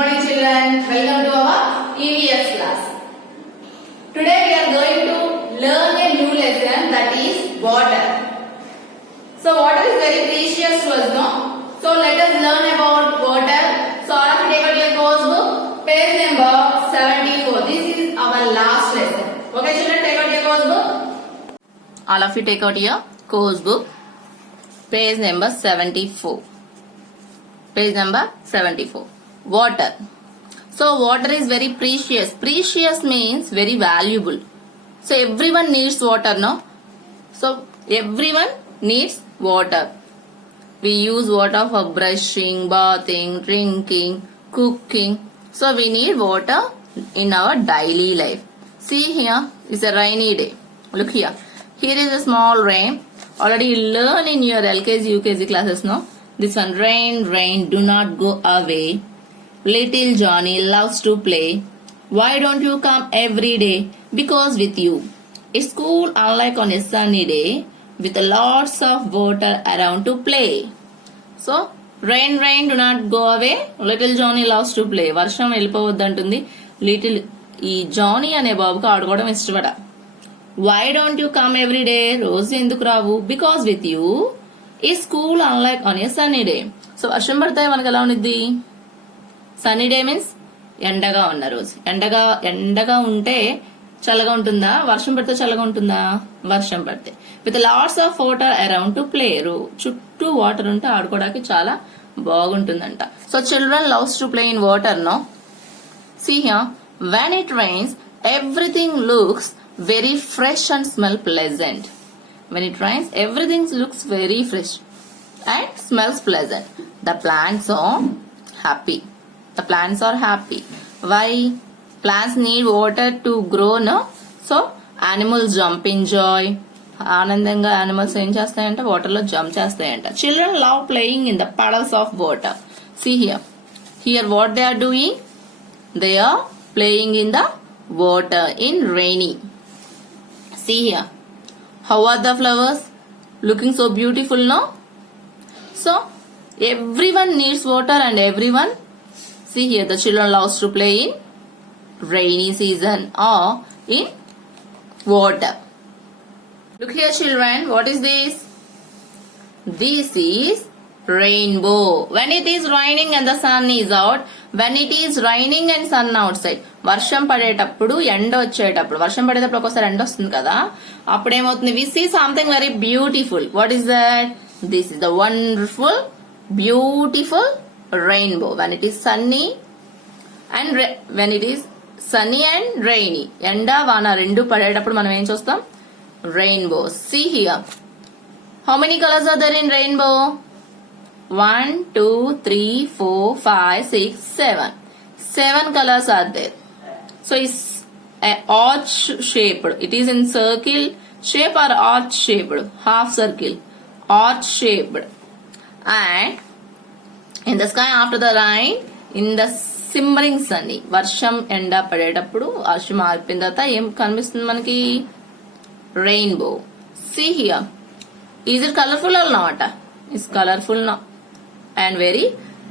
morning children, welcome to our EVS class. Today we are going to learn a new lesson, that is water. So water is very precious to us, no? So let us learn about water. So all of you take out your course book, page number 74. This is our last lesson. Okay children, take out your course book. All of you take out your course book, page number 74. Page number 74. Water. So water is very precious. Precious means very valuable. So everyone needs water, no? So everyone needs water. We use water for brushing, bathing, drinking, cooking. So we need water in our daily life. See here, it's a rainy day. Look here. Here is a small rain. Already you learn in your LKG, UKG classes, no? This one, rain, rain, do not go away. Little Johnny loves to play. Why don't you come every day? Because with you. It's cool unlike on a sunny day with lots of water around to play. So, rain, rain, do not go away. Little Johnny loves to play. వర్షం వెళ్ళిపోవద్దంటుంది. లిటిల్ ఈ జానీ అనే బాబుకి ఆడుకోవడం ఇష్టపడ. Why don't you come every day? రోజు ఎందుకు రావు? Because with you is cool unlike on a sunny day. So, వర్షం పడితే మనకు ఎలా ఉన్నది? సన్నీ డే మీన్స్ ఎండగా ఉన్న రోజు. ఎండగా ఉంటే చల్లగా ఉంటుందా? వర్షం పడితే చల్లగా ఉంటుందా? వర్షం పడితే. With lots of water around to play. చుట్టూ వాటర్ ఉంటే ఆడుకోవడానికి చాలా బాగుంటుందంట. So children loves to play in water, no? See here, when it rains everything looks very fresh and smell pleasant. When it rains, everything looks very fresh and smells pleasant. The plants are happy. The plants are happy. Why? Plants need water to grow, no? So, animals jump in joy. ఆనందంగా animals ఏం చేస్తాయంటే వాటర్ లో జంప్ చేస్తాయంట. Children love playing in the puddles of water. See here. Here what they are doing? They are playing in the water in rainy. See here. How are the flowers? Looking so beautiful, no? So, everyone needs water and everyone, see here, the children loves to play in rainy season or in water. Look here children, what is this? This is rainbow. When it is raining and the sun is out, when it is raining and sun outside, వర్షం పడేటప్పుడు ఎండ వచ్చేటప్పుడు, వర్షం పడేటప్పుడు ఒకసారి ఎండ వస్తుంది కదా, అప్పుడేమవుతుంది? we see something very beautiful. What is that? This is the wonderful, beautiful rainbow. When it is sunny and when it is sunny and rainy, ఎండ వాన రెండు పడేటప్పుడు మనం ఏం చూస్తాం? Rainbow. See here. How many colors are there in rainbow? 1, 2, 3, 4, 5, 6, 7. 7 colors are there. So it's a arch shaped. It is in circle shape or arch shaped. Half circle. Arch shaped. And in the sky after the rain, in the simmering sunny, వర్షం ఎండ పడేటప్పుడు వర్షం ఆరిపోయిన తర్వాత ఏం కనిపిస్తుంది మనకి? Rainbow. See here. Is it colorful or not? It's colorful now. And very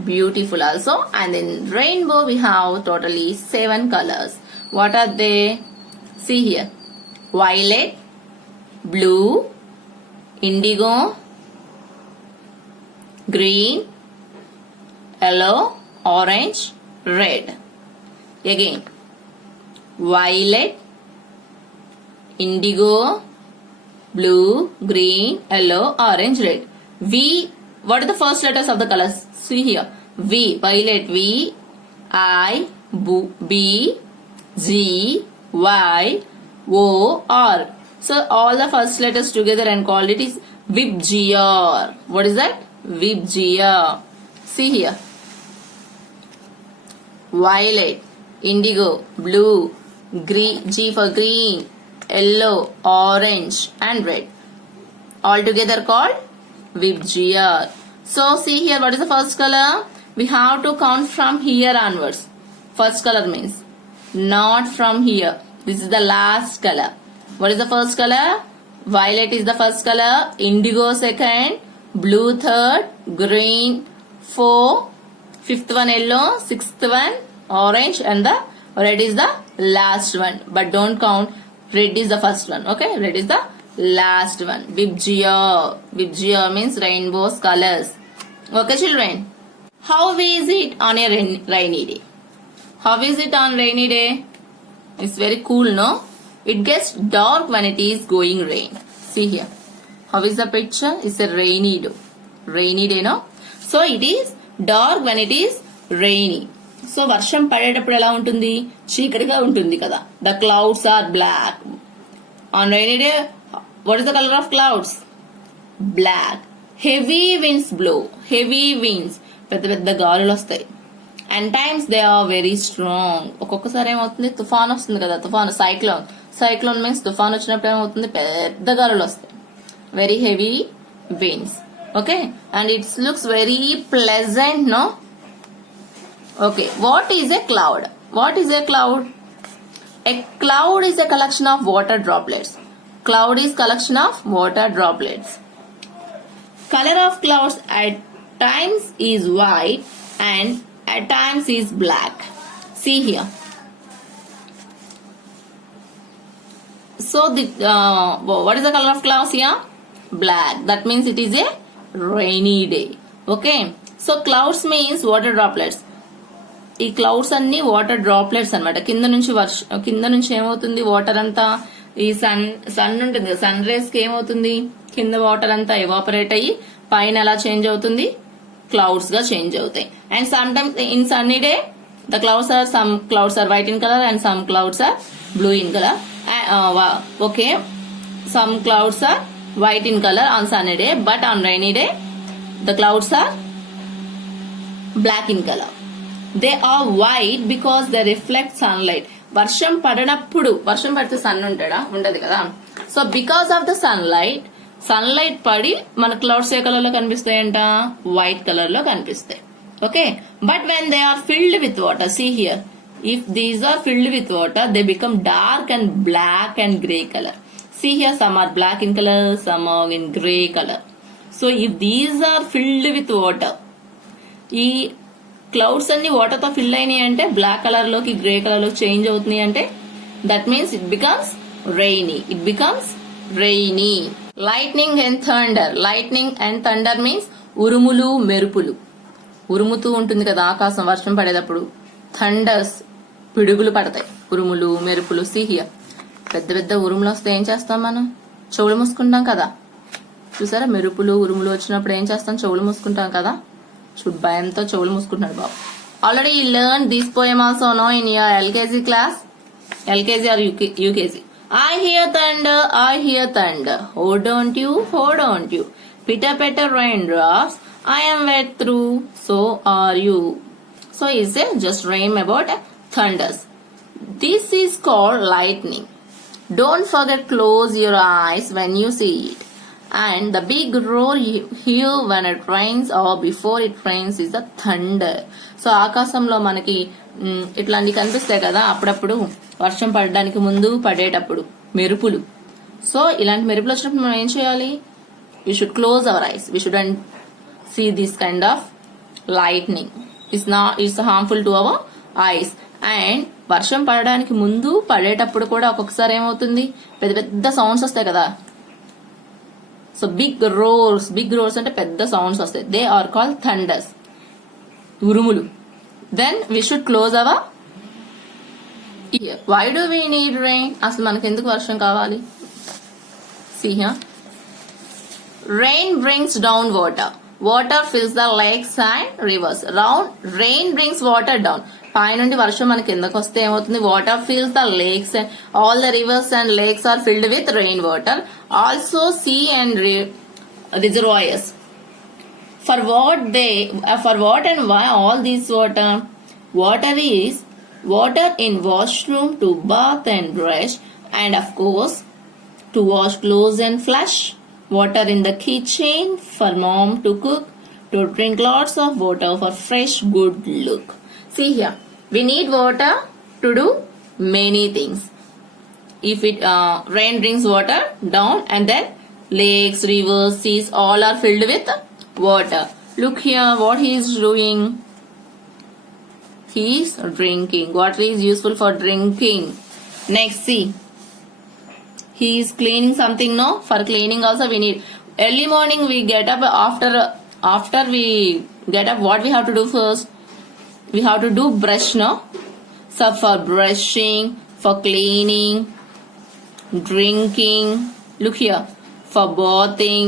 beautiful also. And in rainbow we have totally 7 colors. What are they? See here. Violet, blue, indigo, green, yellow, orange, red. Again. Violet, indigo, blue, green, yellow, orange, red. What are the first letters of the colors? See here. V, violet, V, I, B, G, Y, O, R. So all the first letters together and called it is VIBGR. What is that? VIBGR. See here. Violet, indigo, blue, green, G for green, yellow, orange and red. All together called VIBGR. So see here, what is the first color? We have to count from here onwards. First color means not from here. This is the last color. What is the first color? Violet is the first color, indigo second, blue third, green 4, Fifth one yellow, sixth one orange, and the red is the last one. But don't count. Red is the first one. Okay, red is the last one. Vibgea. Vibgea means rainbow's colors. Okay, children. How is it on a rainy day? How is it on rainy day? It's very cool, no? It gets dark when it is going rain. See here. How is the picture? It's a rainy day. Rainy day, no? So it is dark when it is rainy. So వర్షం పడేటప్పుడు ఎలా ఉంటుంది? చీకటిగా ఉంటుంది కదా. The clouds are black. On rainy day, what is the color of clouds? Black. Heavy winds blow. Heavy winds. పెద్ద పెద్ద గాలులు వస్తాయి. And times they are very strong. ఒక్కొక్కసారి ఏమవుతుంది? తుఫాన్ వస్తుంది కదా. తుఫాన్ సైక్లోన్. సైక్లోన్ మీన్స్ తుఫాన్ వచ్చినప్పుడు ఏమవుతుంది? పెద్ద గాలులు వస్తాయి. Very heavy winds. Okay. And it looks very pleasant, no? Okay, what is a cloud? What is a cloud? A cloud is a collection of water droplets. Cloud is collection of water droplets. Color of clouds at times is white and at times is black. See here. So what is the color of clouds here? Black. That means it is a rainy day. Okay. So clouds means water droplets. ఈ క్లౌడ్స్ అన్ని water droplets అన్నమాట. కింద నుంచి ఏమవుతుంది? Water అంతా ఈ సన్ ఉంటుంది. Sun rays కి ఏమవుతుంది? కింద వాటర్ అంతా ఎవాపరేట్ అయ్యి పైన ఎలా చేంజ్ అవుతుంది? క్లౌడ్స్ గా చేంజ్ అవుతాయి. And sometimes in sunny day the clouds are some clouds are white in colour and some clouds are blue in colour. Okay, some clouds are white in color on sunny day, but on rainy day the clouds are black in color. They are white because they reflect sunlight. వర్షం పడినప్పుడు, వర్షం పడితే సన్ ఉంటాడా? ఉండదు కదా. So because of the sunlight పడి మన క్లౌడ్స్ ఏ కలర్ లో కనిపిస్తాయంట? వైట్ కలర్ లో కనిపిస్తాయి. Okay, but when they are filled with water, see here, if these are filled with water they become dark and black and grey colour. See here, some are black in color, some are in grey color. So if these are filled with water, ఈ క్లౌడ్స్ అన్ని వాటర్ తో ఫిల్ అయినాయి అంటే black colour లోకి grey colour లోకి చేంజ్ అవుతున్నాయి అంటే that means it becomes rainy. It becomes rainy. Lightning and thunder. Lightning and thunder means ఉరుములు మెరుపులు. ఉరుముతూ ఉంటుంది కదా ఆకాశం వర్షం పడేటప్పుడు. థండర్స్ పిడుగులు పడతాయి. ఉరుములు మెరుపులు. See here. పెద్ద పెద్ద ఉరుములు వస్తే ఏం చేస్తాం మనం? చెవులు మూసుకుంటాం కదా. చూసారా, మెరుపులు ఉరుములు వచ్చినప్పుడు ఏం చేస్తాం? చెవులు మూసుకుంటాం కదా. చూడు, భయంతో చెవులు మూసుకుంటున్నాడు బాబు. Already you learn this poem also no in your LKG class. LKG or UKG. I hear thunder, I hear thunder. Oh, don't you? Pitter patter raindrops. I am wet through, so are you. So is it just rhyme about thunders. This is called lightning. Don't forget close your eyes when you see it. And the big roar you hear when it rains or before it rains is the thunder. So ఆకాశంలో మనకి ఇట్లాంటి కనిపిస్తాయి కదా అప్పుడప్పుడు వర్షం పడడానికి ముందు పడేటప్పుడు మెరుపులు. సో ఇలాంటి మెరుపులు వచ్చినప్పుడు మనం ఏం చేయాలి? We should close our eyes. We shouldn't see this kind of lightning. It's harmful to our eyes. And వర్షం పడడానికి ముందు పడేటప్పుడు కూడా ఒక్కొక్కసారి ఏమవుతుంది? పెద్ద పెద్ద సౌండ్స్ వస్తాయి కదా. సో బిగ్ రోర్స్ అంటే పెద్ద సౌండ్స్ వస్తాయి. దే ఆర్ కాల్డ్ థండర్స్, ఉరుములు. Then we should close our ear. Why do we need rain? అసలు మనకి ఎందుకు వర్షం కావాలి? See here. Rain brings down water. Water fills the lakes and rivers. Rain brings water down. పై నుండి వర్షం మన కిందకు వస్తే ఏమవుతుంది? Water fills the lakes and all the rivers and lakes are filled with rain water. Also sea and reservoirs. For what and why all this water? Water is water in washroom to bath and brush, and of course to wash clothes and flush. Water in the kitchen for mom to cook, to drink lots of water for fresh good look. See here, we need water to do many things. If it rain brings water down, and then lakes, rivers, seas all are filled with water. Look here what he is doing. He is drinking. Water is useful for drinking. Next, see. He is cleaning something, no? For cleaning also we need. Early morning we get up, after we get up, what we have to do first? We have to do brush, no? So for brushing, for cleaning, drinking, look here, for bathing,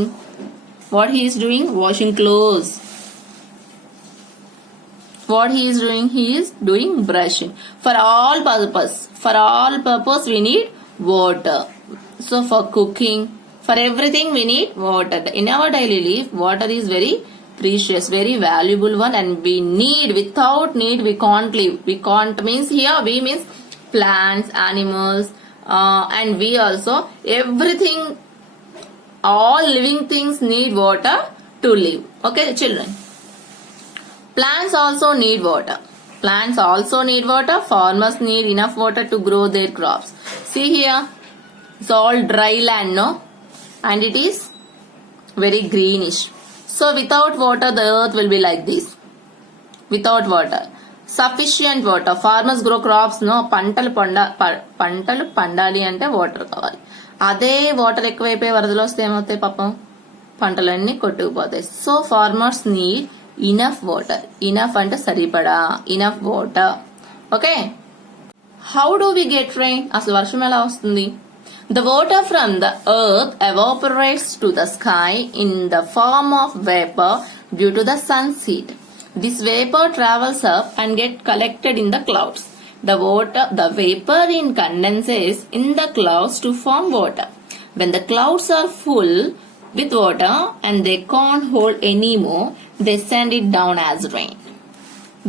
what he is doing? Washing clothes. What he is doing? He is doing brushing. For all purpose we need water. So for cooking, for everything we need water. In our daily life, water is very precious, very valuable one, and we need. Without need we can't live. We can't means here we means plants, animals, and we also, everything, all living things need water to live. Okay, children. Plants also need water. Plants also need water. Farmers need enough water to grow their crops. See here, it's all dry land, no? And it is very greenish. So without water, the earth will be like this. Without water. Sufficient water. Farmers grow crops, no? పంటలు పండాలి అంటే వాటర్ కావాలి. అదే వాటర్ ఎక్కువైపోయి వరదలు వస్తే ఏమవుతాయి పాపం? పంటలన్నీ కొట్టుకుపోతాయి. So farmers need enough water. Enough అంటే సరిపడా, enough water. Okay. How do we get rain? అసలు వర్షం ఎలా వస్తుంది? The water from the earth evaporates to the sky in the form of vapor due to the sun's heat. This vapor travels up and gets collected in the clouds. The vapor condenses in the clouds to form water. When the clouds are full with water and they can't hold anymore, they send it down as rain.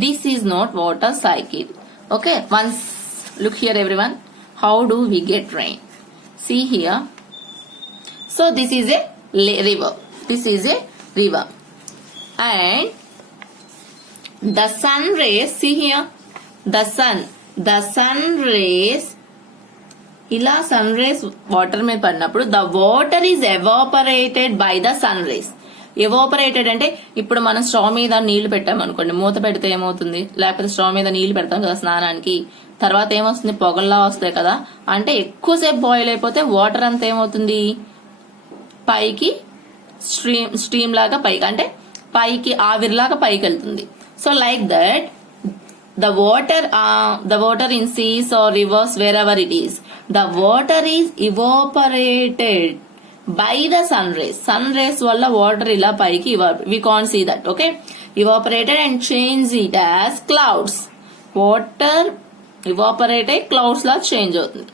This is not water cycle. Okay, once look here everyone. How do we get rain? See here. So this is a river. This is a river. And the sun rays, see here. The sun rays, ఇలా sun rays water మీద పడినప్పుడు the water is evaporated by the sun rays. Evaporated అంటే ఇప్పుడు మనం స్టవ్ మీద నీళ్లు పెట్టామనుకోండి, మూత పెడితే ఏమవుతుంది? లేకపోతే స్టవ్ మీద నీళ్లు పెడతాం కదా స్నానానికి, తర్వాత ఏమొస్తుంది? పొగల్లా వస్తాయి కదా. అంటే ఎక్కువసేపు బాయిల్ అయిపోతే వాటర్ అంతా ఏమవుతుంది? పైకి స్ట్రీమ్ లాగా పైకి, అంటే పైకి ఆవిరిలాగా పైకి వెళ్తుంది. So like that the water in seas or rivers, wherever it is, the water is evaporated by the sun rays. Sun rays వల్ల వాటర్ ఇలా పైకి we can't see that. Okay, evaporated and change it as clouds. Water evaporated, clouds లా చేంజ్ అవుతుంది.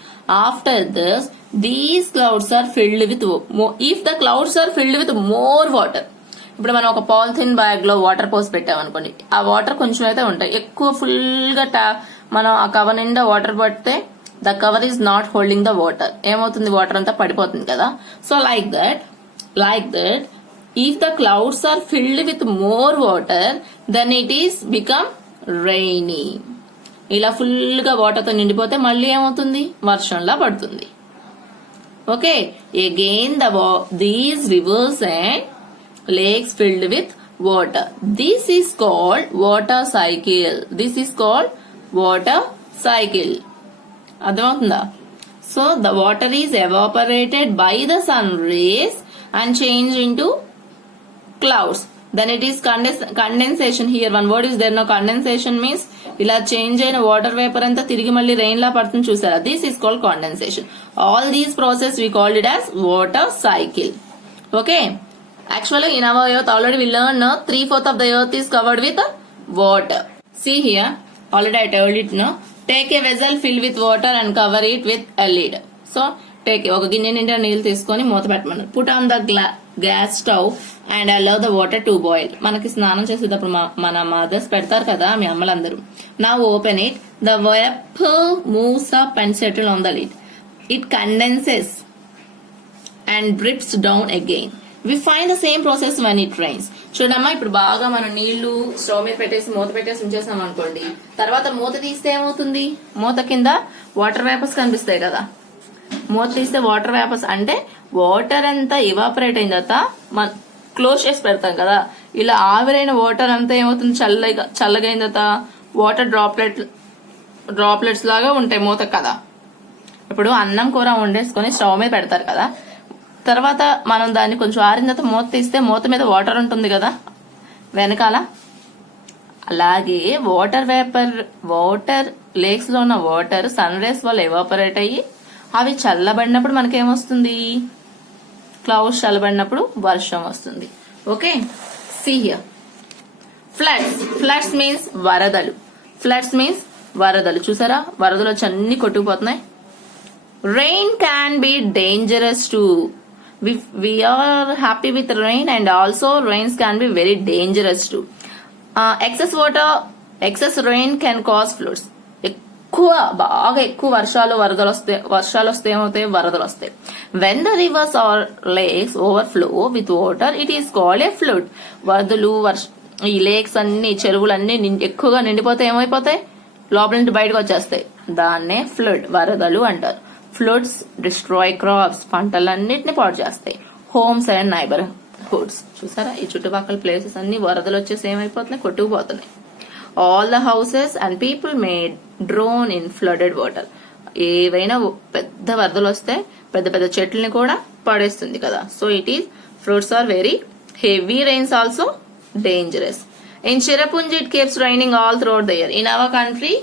After this, these clouds are filled with, if the clouds are filled with more water, ఇప్పుడు మనం ఒక polythene bag లో వాటర్ పోసి పెట్టామనుకోండి, ఆ వాటర్ కొంచెం అయితే ఉంటాయి. ఎక్కువ ఫుల్ గా మనం ఆ కవర్ నిండా వాటర్ పడితే the cover is not holding the water. ఏమవుతుంది? వాటర్ అంతా పడిపోతుంది కదా. So like that if the clouds are filled with more water, then it is become rainy. ఇలా ఫుల్ గా వాటర్ తో నిండిపోతే మళ్ళీ ఏమవుతుంది? వర్షంలా పడుతుంది. Okay, again these rivers and lakes filled with water. This is called water cycle. This is called water cycle. అర్థమవుతుందా? So the water is evaporated by the sun rays and changed into clouds. Then it is condensation. Here one word is there, no? Condensation means ఇలా చేంజ్ అయిన water vapour అంతా తిరిగి మళ్ళీ రెయిన్ లా పడుతుంది, చూసారా? This is called condensation. All these process we called it as water cycle. Okay. Actually, in our earth already we learned 3/4 of the earth is covered with water. See here, already I told it, no? Take a vessel filled with water and cover it with a lid. So take ఒక గిన్నె నిండా నీళ్ళు తీసుకొని మూత పెట్టమన్నారు. Put on the gas stove and allow the water to boil. మనకి స్నానం చేసేటప్పుడు మన మదర్స్ పెడతారు కదా, మీ అమ్మలందరూ. Now open it. The vapor moves up and settles on the lid. It condenses and drips down again. We find the same process when it rains. చూడమ్మా, ఇప్పుడు బాగా మనం నీళ్లు స్టవ్ మీద పెట్టేసి మూత పెట్టేసి ఉంచేసాం అనుకోండి, తర్వాత మూత తీస్తే ఏమవుతుంది? మూత కింద వాటర్ వేపర్స్ కనిపిస్తాయి కదా. మూత తీస్తే వాటర్ వేపర్స్ అంటే వాటర్ అంతా ఇవాపరేట్ అయిన తర్వాత మనం క్లోజ్ చేసి పెడతాం కదా. ఇలా ఆవిరైన వాటర్ అంతా ఏమవుతుంది? చల్లగా అయిన తర్వాత వాటర్ డ్రాప్లెట్స్ లాగా ఉంటాయి మూత కదా. ఇప్పుడు అన్నం కూర వండేసుకొని స్టవ్ మీద పెడతారు కదా, తర్వాత మనం దాన్ని కొంచెం ఆరిన తర్వాత మూత తీస్తే మూత మీద వాటర్ ఉంటుంది కదా వెనకాల, అలాగే వాటర్ లేక్స్ లో ఉన్న వాటర్ సన్ రేస్ వల్ల ఎవాపరేట్ అయ్యి అవి చల్లబడినప్పుడు మనకేమొస్తుంది, క్లౌడ్స్ చల్లబడినప్పుడు వర్షం వస్తుంది. Okay, see here. Floods means వరదలు. వరదలు చూసారా, వరదలు వచ్చి అన్ని కొట్టుకుపోతున్నాయి. Rain can be dangerous too. We are happy with rain, and also rains can be very dangerous too. Excess rain can cause floods. బాగా ఎక్కువ వర్షాలు వస్తే ఏమవుతాయి, వరదలు వస్తాయి. When the rivers or lakes overflow with water, it is called a flood. వరదలు ఈ లేక్స్ అన్ని చెరువులన్నీ ఎక్కువగా నిండిపోతే ఏమైపోతాయి, లోపల నుంచి బయటకు వచ్చేస్తాయి. దాన్నే ఫ్లడ్, వరదలు అంటారు. ఫ్లడ్స్ డిస్ట్రాయ్ క్రాప్స్, పంటలన్నిటిని పాడు చేస్తాయి. హోమ్స్ అండ్ నైబర్హుడ్స్ చూసారా, ఈ చుట్టుపక్కల ప్లేసెస్ అన్ని వరదలు వచ్చేసి ఏమైపోతున్నాయి, కొట్టుకుపోతున్నాయి. All the houses and people made drown in flooded water. ఏవైనా పెద్ద వరదలు వస్తే పెద్ద పెద్ద చెట్లని కూడా పడేస్తుంది కదా. So it is floods are very heavy, rains also dangerous. In Cherrapunji, it keeps raining all throughout the year. In our country,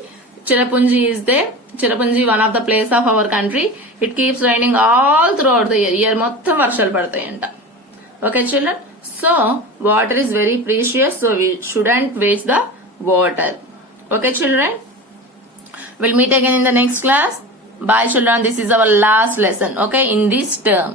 Cherrapunji is there. Cherrapunji, one of the place of our country. It keeps raining all throughout the year. Year మొత్తం వర్షాలు పడతాయంట. Okay, children. So, water is very precious. So, we shouldn't waste the water. Okay, children. We'll meet again in the next class. Bye, children. This is our last lesson. Okay, in this term.